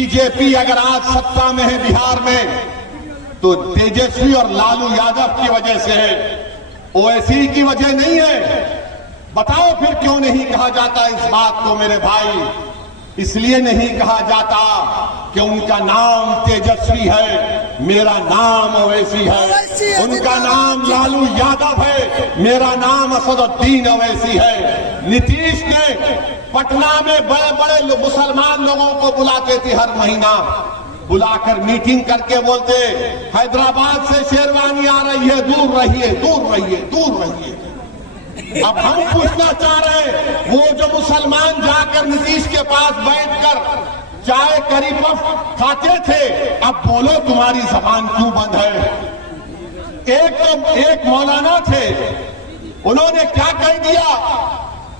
BJP अगर आज सत्ता में है बिहार में तो तेजस्वी और लालू यादव की वजह से है, ओवैसी की वजह नहीं है। बताओ फिर क्यों नहीं कहा जाता इस बात को मेरे भाई? इसलिए नहीं कहा जाता कि उनका नाम तेजस्वी है, मेरा नाम ओवैसी है। उनका नाम लालू यादव है, मेरा नाम असदुद्दीन ओवैसी है। नीतीश ने पटना में बड़े बड़े मुसलमान लोगों को बुलाते थे, हर महीना बुलाकर मीटिंग करके बोलते हैदराबाद से शेरवानी आ रही है, दूर रहिए, दूर रहिए, दूर रहिए। अब हम पूछना चाह रहे हैं, वो जो मुसलमान जाकर नीतीश के पास बैठकर चाय करी पफ खाते थे, अब बोलो तुम्हारी जबान क्यों बंद है? एक मौलाना थे, उन्होंने क्या कह दिया,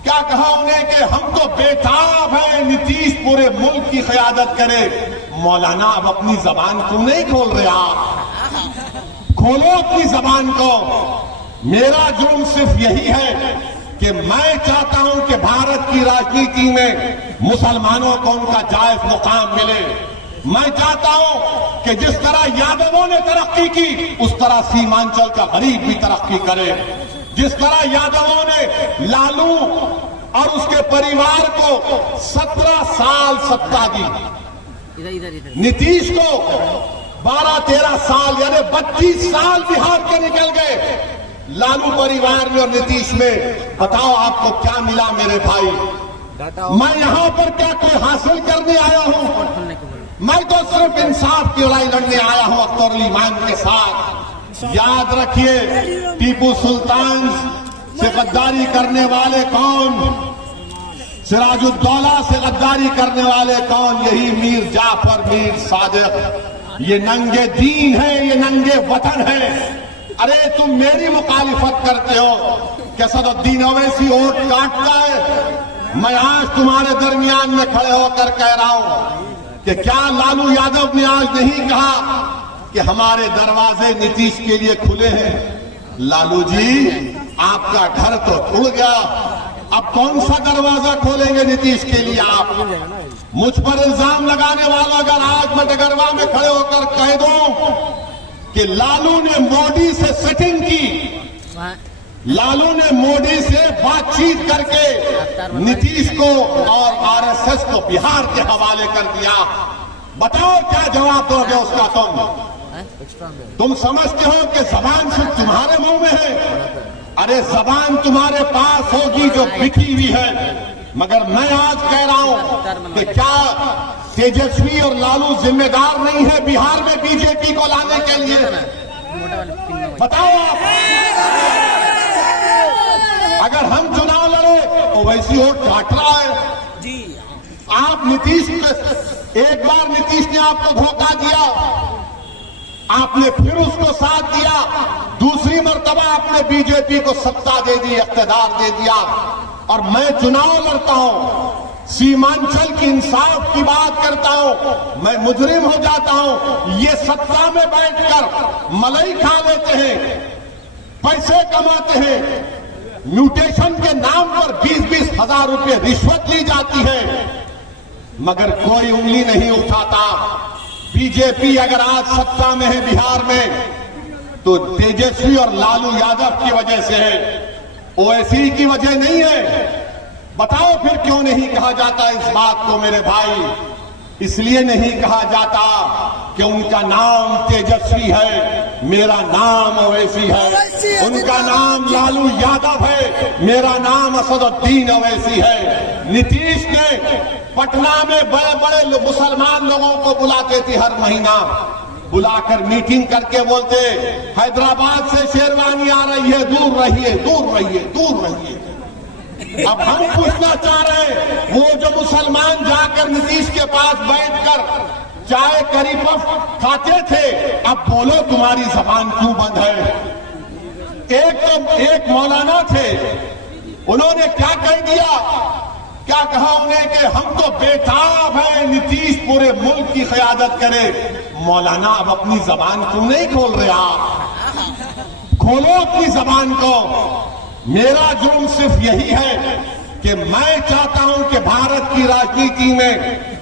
क्या कहा उन्हें कि हम तो बेताब है नीतीश पूरे मुल्क की क़यादत करे। मौलाना अब अपनी जबान क्यों नहीं खोल रहे? आप खोलो अपनी जबान को। मेरा जुर्म सिर्फ यही है कि मैं चाहता हूं कि भारत की राजनीति में मुसलमानों को उनका जायज मुकाम मिले। मैं चाहता हूं कि जिस तरह यादवों ने तरक्की की उस तरह सीमांचल का गरीब भी तरक्की करे। जिस तरह यादवों ने लालू और उसके परिवार को 17 साल सत्ता दी, नीतीश को 12-13 साल यानी 32 साल बिहार के निकल गए लालू परिवार में और नीतीश में। बताओ आपको क्या मिला मेरे भाई? मैं यहाँ पर क्या कोई हासिल करने आया हूँ? मैं तो सिर्फ इंसाफ की लड़ाई लड़ने आया हूँ अख्तर अली ईमान के साथ। याद रखिए, टीपू सुल्तान से गद्दारी करने वाले कौन? सिराजुद्दौला से गद्दारी करने वाले कौन? यही मीर जाफर, मीर सादिक। ये नंगे दीन है, ये नंगे वतन है। अरे तुम मेरी मुखालिफत करते हो कि असदुद्दीन ओवैसी वोट काटता है। मैं आज तुम्हारे दरमियान में खड़े होकर कह रहा हूं कि क्या लालू यादव ने आज नहीं कहा कि हमारे दरवाजे नीतीश के लिए खुले हैं? लालू जी, आपका घर तो उड़ गया, अब कौन सा दरवाजा खोलेंगे नीतीश के लिए आप? मुझ पर इल्जाम लगाने वाला अगर आज मैं डगरवा में खड़े होकर कह दूं कि लालू ने मोदी से सेटिंग की, लालू ने मोदी से बातचीत करके नीतीश को और आरएसएस को बिहार के हवाले कर दिया, बताओ क्या जवाब दोगे उसका? तुम समझते हो कि जबान सिर्फ तुम्हारे मुंह में है? अरे जबान तुम्हारे पास होगी जो बिकी हुई है। मगर मैं आज कह रहा हूं कि क्या तेजस्वी और लालू जिम्मेदार नहीं है बिहार में बीजेपी को लाने के लिए? बताओ आप। अगर हम चुनाव लड़े तो वैसी वोट काट रहा है। आप नीतीश, एक बार नीतीश ने आपको धोखा दिया, आपने फिर उसको साथ दिया, दूसरी मर्तबा आपने बीजेपी को सत्ता दे दी, इख्तियार दे दिया। और मैं चुनाव लड़ता हूं, सीमांचल की इंसाफ की बात करता हूं, मैं मुजरिम हो जाता हूं। ये सत्ता में बैठकर मलाई खा लेते हैं, पैसे कमाते हैं, म्यूटेशन के नाम पर 20-20 हजार रुपए रिश्वत ली जाती है, मगर कोई उंगली नहीं उठाता। बीजेपी अगर आज सत्ता में है बिहार में तो तेजस्वी और लालू यादव की वजह से है, ओवैसी की वजह नहीं है। बताओ फिर क्यों नहीं कहा जाता इस बात को मेरे भाई? इसलिए नहीं कहा जाता कि उनका नाम तेजस्वी है, मेरा नाम ओवैसी है। उनका नाम लालू यादव है, मेरा नाम असदुद्दीन ओवैसी है। नीतीश ने पटना में बड़े बड़े मुसलमान लोगों को बुलाते थे, हर महीना बुलाकर मीटिंग करके बोलते हैदराबाद से शेरवानी आ रही है, दूर रहिए, दूर रहिए, दूर रहिए। अब हम पूछना चाह रहे हैं, वो जो मुसलमान जाकर नीतीश के पास बैठकर चाय करी पफ खाते थे, अब बोलो तुम्हारी जबान क्यों बंद है? एक मौलाना थे, उन्होंने क्या कह दिया, क्या कहा उन्हें कि हम तो बेताब है नीतीश पूरे मुल्क की क़यादत करे। मौलाना अब अपनी जबान क्यों नहीं खोल रहे? आप खोलो अपनी जबान को। मेरा जुर्म सिर्फ यही है कि मैं चाहता हूं कि भारत की राजनीति में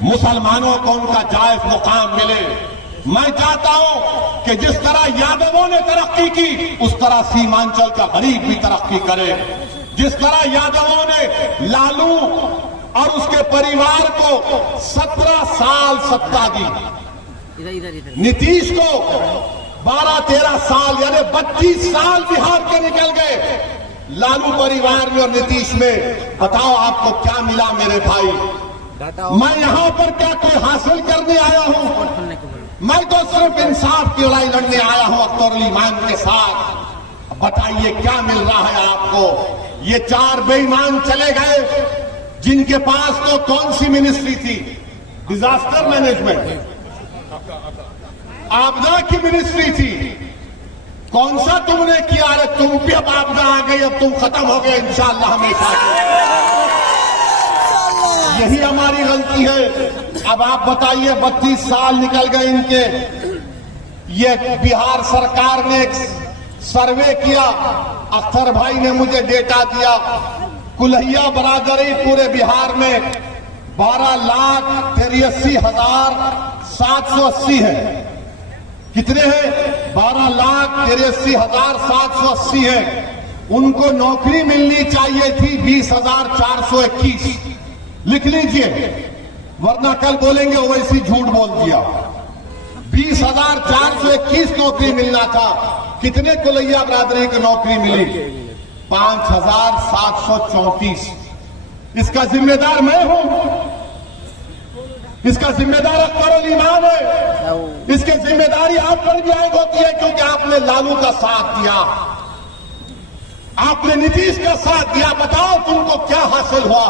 मुसलमानों को उनका जायज मुकाम मिले। मैं चाहता हूं कि जिस तरह यादवों ने तरक्की की उस तरह सीमांचल का गरीब भी तरक्की करे। जिस तरह यादवों ने लालू और उसके परिवार को 17 साल सत्ता दी, नीतीश को 12-13 साल यानी 32 साल बिहार के निकल गए लालू परिवार में और नीतीश में। बताओ आपको क्या मिला मेरे भाई? मैं यहां पर क्या कोई हासिल करने आया हूं? मैं तो सिर्फ इंसाफ की लड़ाई लड़ने आया हूं अख्तर अली ईमान के साथ। बताइए क्या मिल रहा है आपको? ये 4 बेईमान चले गए जिनके पास तो कौन सी मिनिस्ट्री थी? डिजास्टर मैनेजमेंट, आपदा की मिनिस्ट्री थी। कौन सा तुमने किया? अरे तुम भी अब आपदा आ गई, अब तुम खत्म हो गए इंशाअल्लाह हमेशा। यही हमारी गलती है। अब आप बताइए 32 साल निकल गए इनके। ये बिहार सरकार ने एक सर्वे किया, अख्तर भाई ने मुझे डेटा दिया, कुल्हिया बरादरी पूरे बिहार में 12,83,780 है। कितने हैं? 12,83,780 है। उनको नौकरी मिलनी चाहिए थी 20,421। लिख लीजिए, वरना कल बोलेंगे ओवैसी झूठ बोल दिया। 20,421 नौकरी मिलना था। कितने कुलैया बरादरी की नौकरी मिली? 5,734। इसका जिम्मेदार मैं हूं, इसका जिम्मेदार अख्तर अली ईमान है। इसकी जिम्मेदारी आप पर भी आएगी होती है क्योंकि आपने लालू का साथ दिया, आपने नीतीश का साथ दिया। बताओ तुमको क्या हासिल हुआ?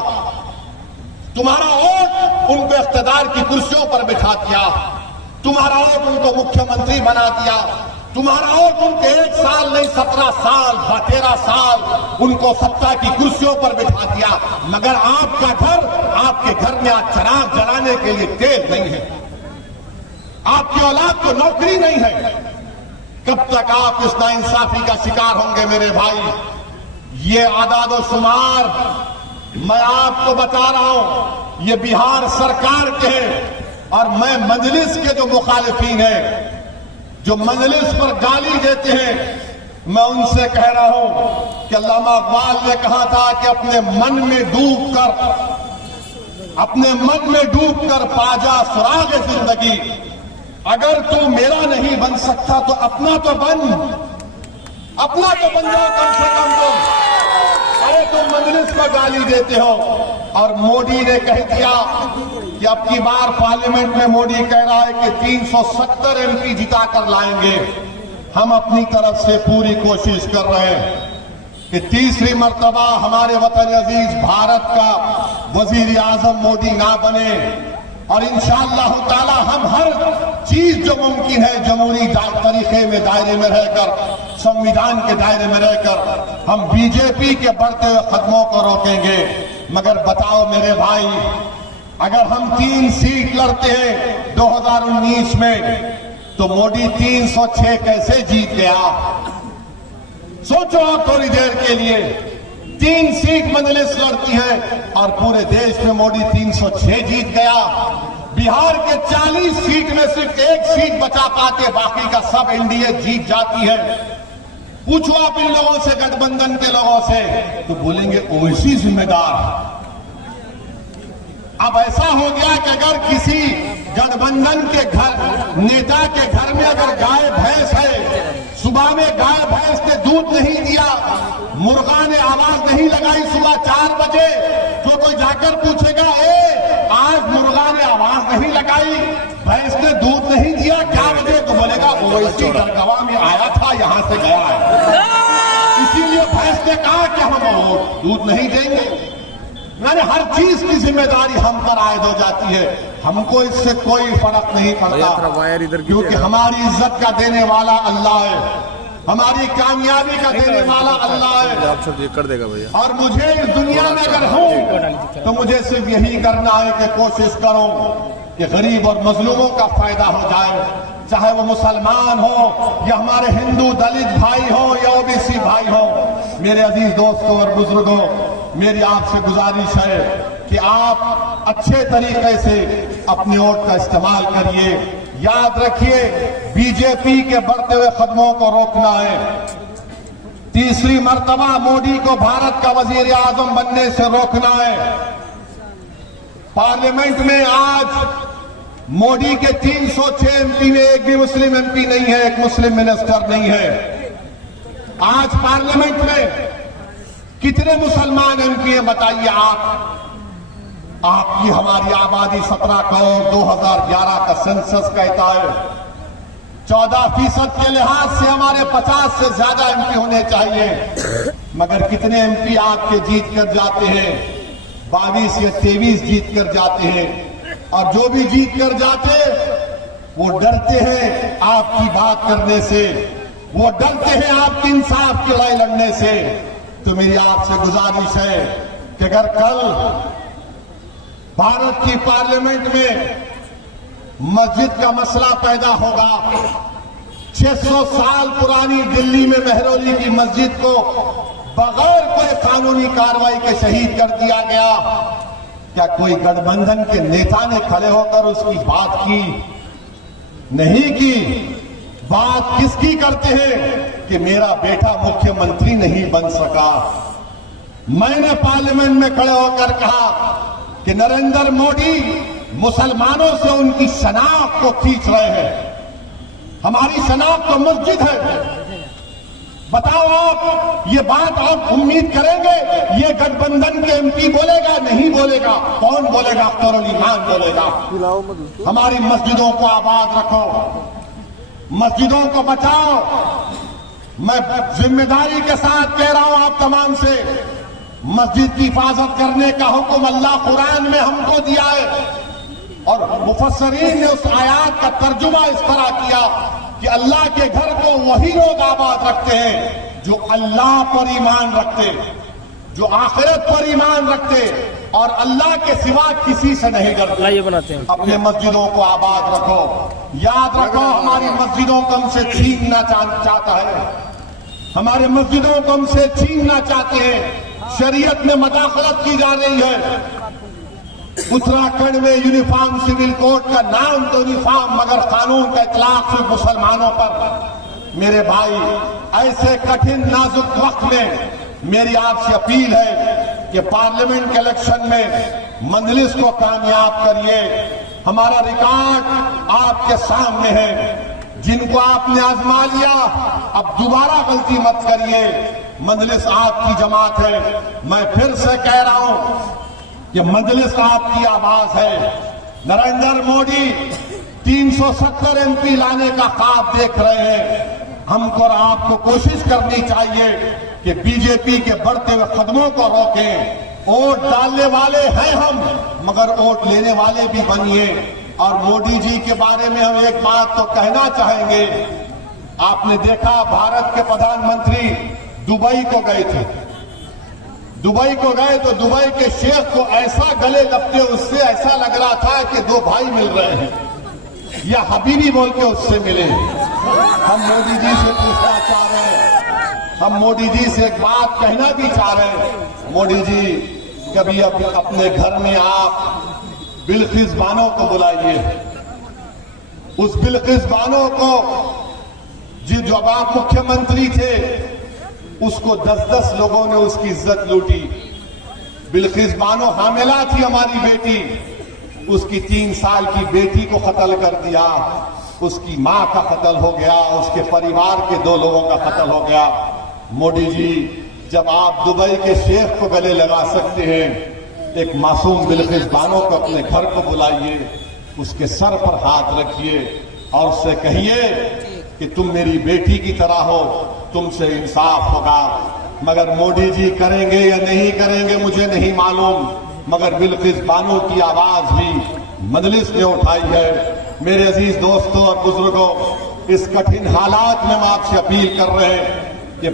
तुम्हारा वोट उनको इख्तियार की कुर्सियों पर बिठा दिया, तुम्हारा वोट उनको मुख्यमंत्री बना दिया, तुम्हारा वोट उनको 1 साल नहीं 17 साल 13 साल उनको सत्ता की कुर्सियों पर बिठा दिया। मगर आपका घर, आपके घर में आज चिराग जलाने के लिए तेल नहीं है, आपकी औलाद को नौकरी नहीं है। कब तक आप इस नाइंसाफी का शिकार होंगे मेरे भाई? ये आदाद शुमार मैं आपको बता रहा हूं, ये बिहार सरकार के हैं। और मैं मजलिस के जो मुखालिफिन हैं, जो मजलिस पर गाली देते हैं, मैं उनसे कह रहा हूं कि अल्लामा इकबाल ने कहा था कि अपने मन में डूबकर पाजा सुराग जिंदगी। अगर तू मेरा नहीं बन सकता तो अपना तो बन जाओ कम से कम तुम। अरे तुम मजलिस पर गाली देते हो। और मोदी ने कह दिया कि अब की बार पार्लियामेंट में मोदी कह रहा है कि 370 MP जिता कर लाएंगे। हम अपनी तरफ से पूरी कोशिश कर रहे हैं कि तीसरी मर्तबा हमारे वतन अजीज भारत का वजीर आजम मोदी ना बने। और इंशाअल्लाह ताला हम हर चीज जो मुमकिन है जमहूरी तरीके में दायरे में रहकर, संविधान के दायरे में रहकर हम बीजेपी के बढ़ते हुए कदमों को रोकेंगे। मगर बताओ मेरे भाई, अगर हम 3 सीट लड़ते हैं 2019 में तो मोदी 306 कैसे जीत गया? सोचो आप थोड़ी देर के लिए। 3 सीट मजलिस लड़ती है और पूरे देश में मोदी 306 जीत गया। बिहार के 40 सीट में सिर्फ 1 सीट बचा पाते, बाकी का सब एनडीए जीत जाती है। पूछो आप इन लोगों से, गठबंधन के लोगों से, तो बोलेंगे ओवैसी जिम्मेदार। अब ऐसा हो गया कि अगर किसी गठबंधन के घर नेता के घर में अगर गाय भैंस है, सुबह में गाय भैंस ने दूध नहीं दिया, मुर्गा ने आवाज नहीं लगाई सुबह 4 बजे, तो कोई जाकर पूछेगा आज मुर्गा ने आवाज नहीं लगाई, भैंस ने दूध नहीं दिया, क्या वजह? तो बोलेगा ओवैसी गढ़वा में आया था, यहां से गया है, इसीलिए भैंस ने कहा कि हम दूध नहीं देंगे। मैंने हर चीज की जिम्मेदारी हम पर आयद हो जाती है। हमको इससे कोई फर्क नहीं पड़ता क्योंकि हमारी इज्जत का देने वाला अल्लाह है, हमारी कामयाबी का देने वाला अल्लाह है। कर देगा भैया। और मुझे इस दुनिया में अगर हूं तो मुझे सिर्फ यही करना है कि कोशिश करूं कि गरीब और मजलूमों का फायदा हो जाए, चाहे वो मुसलमान हो या हमारे हिंदू दलित भाई हो या ओबीसी भाई हो। मेरे अजीज दोस्तों और बुजुर्गों, मेरी आपसे गुजारिश है कि आप अच्छे तरीके से अपने वोट का इस्तेमाल करिए। याद रखिए, बीजेपी के बढ़ते हुए कदमों को रोकना है। तीसरी मर्तबा मोदी को भारत का वजीर आजम बनने से रोकना है। पार्लियामेंट में आज मोदी के 306 एमपी में एक भी मुस्लिम एमपी नहीं है, एक मुस्लिम मिनिस्टर नहीं है। आज पार्लियामेंट में कितने मुसलमान एमपी हैं बताइए आप? आपकी हमारी आबादी 17 करोड़ 2011 का सेंसस कहता है। 14% के लिहाज से हमारे 50 से ज्यादा एमपी होने चाहिए, मगर कितने एमपी आपके जीत कर जाते हैं? 22 या 23 जीत कर जाते हैं। और जो भी जीत कर जाते वो डरते हैं आपकी बात करने से, वो डरते हैं आपकी इंसाफ की लड़ाई लड़ने से। तो मेरी आपसे गुजारिश है कि अगर कल भारत की पार्लियामेंट में मस्जिद का मसला पैदा होगा, 600 साल पुरानी दिल्ली में मेहरौली की मस्जिद को बगैर कोई कानूनी कार्रवाई के शहीद कर दिया गया, क्या कोई गठबंधन के नेता ने खड़े होकर उसकी बात की? नहीं की। बात किसकी करते हैं कि मेरा बेटा मुख्यमंत्री नहीं बन सका। मैंने पार्लियामेंट में खड़े होकर कहा कि नरेंद्र मोदी मुसलमानों से उनकी शनाख्त को खींच रहे हैं। हमारी शनाख्त तो मस्जिद है। बताओ आप, ये बात आप उम्मीद करेंगे ये गठबंधन के एमपी बोलेगा? नहीं बोलेगा। कौन बोलेगा? अख्तर अली खान बोलेगा। हमारी मस्जिदों को आबाद रखो, मस्जिदों को बचाओ। मैं जिम्मेदारी के साथ कह रहा हूं आप तमाम से, मस्जिद की हिफाजत करने का हुक्म अल्लाह कुरान में हमको दिया है। और मुफस्सरीन ने उस आयात का तर्जुमा इस तरह किया कि अल्लाह के घर को वही लोग आबाद रखते हैं जो अल्लाह पर ईमान रखते, जो आखिरत पर ईमान रखते और अल्लाह के सिवा किसी से नहीं डरते। ये बनाते हैं। अपने मस्जिदों को आबाद रखो। याद रखो, हमारी मस्जिदों को हमसे छीनना चाहता है, हमारे मस्जिदों को हमसे छीनना चाहते हैं। शरीयत में मदाखलत की जा रही है। उत्तराखंड में यूनिफॉर्म सिविल कोड का नाम तो यूनिफॉर्म, मगर कानून का इतलाक सिर्फ मुसलमानों पर। मेरे भाई, ऐसे कठिन नाजुक वक्त में मेरी आपसे अपील है कि पार्लियामेंट के इलेक्शन में मजलिस को कामयाब करिए। हमारा रिकॉर्ड आपके सामने है। जिनको आपने आजमा लिया, अब दोबारा गलती मत करिए। मजलिस आपकी जमात है। मैं फिर से कह रहा हूं कि मजलिस आपकी आवाज है। नरेंद्र मोदी 370 एमपी लाने का ख्वाब देख रहे हैं। हमको और आपको कोशिश करनी चाहिए कि बीजेपी के बढ़ते हुए कदमों को रोकें। वोट डालने वाले हैं हम, मगर वोट लेने वाले भी बनिए। और मोदी जी के बारे में हम एक बात तो कहना चाहेंगे। आपने देखा, भारत के प्रधानमंत्री दुबई को गए थे। दुबई को गए तो दुबई के शेख को ऐसा गले लपटे, उससे ऐसा लग रहा था कि दो भाई मिल रहे हैं या हबीबी बोल के उससे मिले। हम मोदी जी से पूछना चाह रहे हैं, हम मोदी जी से एक बात कहना भी चाह रहे हैं। मोदी जी, कभी अपने घर में आप बिल्किस बानो को बुलाइए। उस बिल्किस बानो को जो आप मुख्यमंत्री थे, उसको 10-10 लोगों ने उसकी इज्जत लूटी। बिल्किस बानो हामिला थी हमारी बेटी, उसकी 3 साल की बेटी को कत्ल कर दिया। उसकी मां का कत्ल हो गया, उसके परिवार के 2 लोगों का कत्ल हो गया। मोदी जी, जब आप दुबई के शेख को गले लगा सकते हैं, एक मासूम बिल्किस बानो को अपने घर को बुलाइए, उसके सर पर हाथ रखिए और उससे कहिए कि तुम मेरी बेटी की तरह हो, तुमसे इंसाफ होगा। मगर मोदी जी करेंगे या नहीं करेंगे मुझे नहीं मालूम, मगर बिल्किस बानो की आवाज भी मजलिस ने उठाई है। मेरे अजीज दोस्तों और बुजुर्गों, इस कठिन हालात में हम आपसे अपील कर रहे हैं कि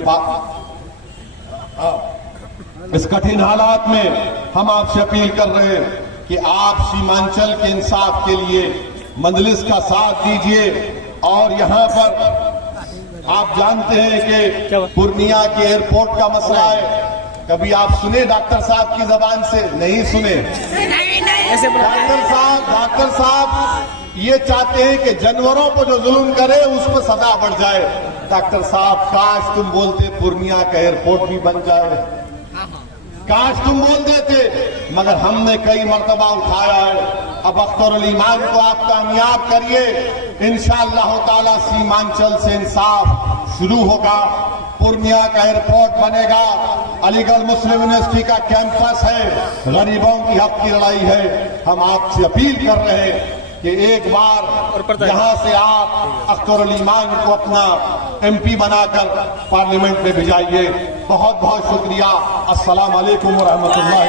इस कठिन हालात में हम आपसे अपील कर रहे हैं कि आप सीमांचल के इंसाफ के लिए मजलिस का साथ दीजिए। और यहां पर आप जानते हैं कि पूर्णिया के एयरपोर्ट का मसला है, कभी आप सुने डॉक्टर साहब की जबान से? नहीं सुने। डॉक्टर साहब ये चाहते हैं कि जानवरों पर जो जुल्म करे उस पर सजा बढ़ जाए। डॉक्टर साहब काश तुम बोलते पूर्णिया का एयरपोर्ट भी बन जाए, काश तुम बोल देते, मगर हमने कई मर्तबा उठाया है। अब अख्तरुल ईमान को आप कामयाब करिए, इंशाअल्लाह ताला सीमांचल से इंसाफ शुरू होगा, पूर्णिया का एयरपोर्ट बनेगा, अलीगढ़ मुस्लिम यूनिवर्सिटी का कैंपस है, गरीबों की हक की लड़ाई है। हम आपसे अपील कर रहे हैं कि एक बार यहां से आप अख्तरुल ईमान को अपना एमपी बनाकर पार्लियामेंट में भिजाइए। बहुत बहुत शुक्रिया। अस्सलाम वालेकुम व रहमतुल्लाह।